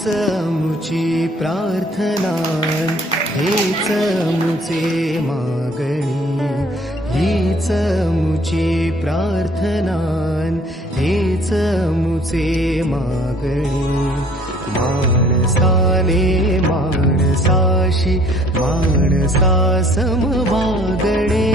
हीच मुची प्रार्थना, हेच मुचे मागणी, हीच मुची प्रार्थना, हेच मुचे मागणी. माणसाने माणसाशी माणसा समवागणे,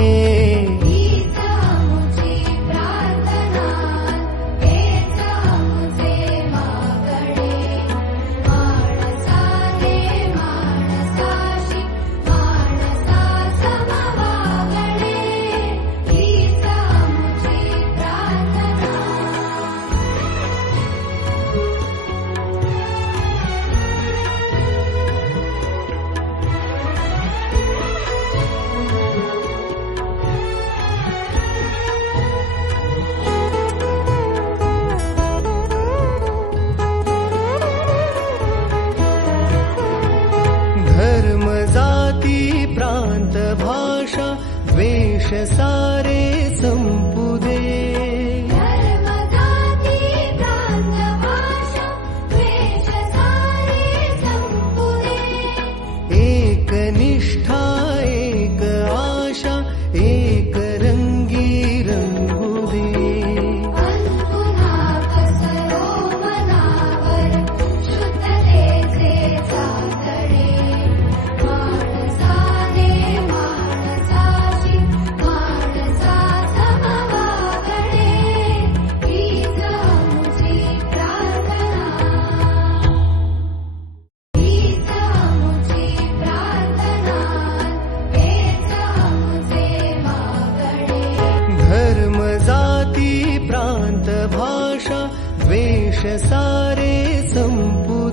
धर्म जाती प्रांत भाषा द्वेष सारे संपू दे. धर्म जाती प्रांत भाषा द्वेष सारे संपू दे. एक निष्ठा एक आशा एक रंगी रंगू दे. पुन्हा कसरो मनावर शुद्धतेचे चादणे. माणसाने माणसाशी माणसा समवागणे, हीच मुची प्रार्थना, हीच मुची प्रार्थना, हेच मुचे मागणे. धर्म जाती प्रांत भाषा द्वेष सारे संपू